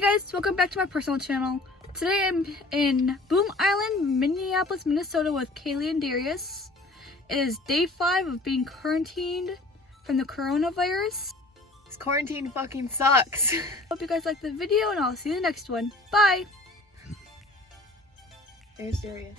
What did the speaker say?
Hey guys, welcome back to my personal channel. Today I'm in Boom Island, Minneapolis, Minnesota with Kaylee and Darius. It is day 5 of being quarantined from the coronavirus. This quarantine fucking sucks. Hope you guys like the video and I'll see you in the next one. Bye! There's Darius.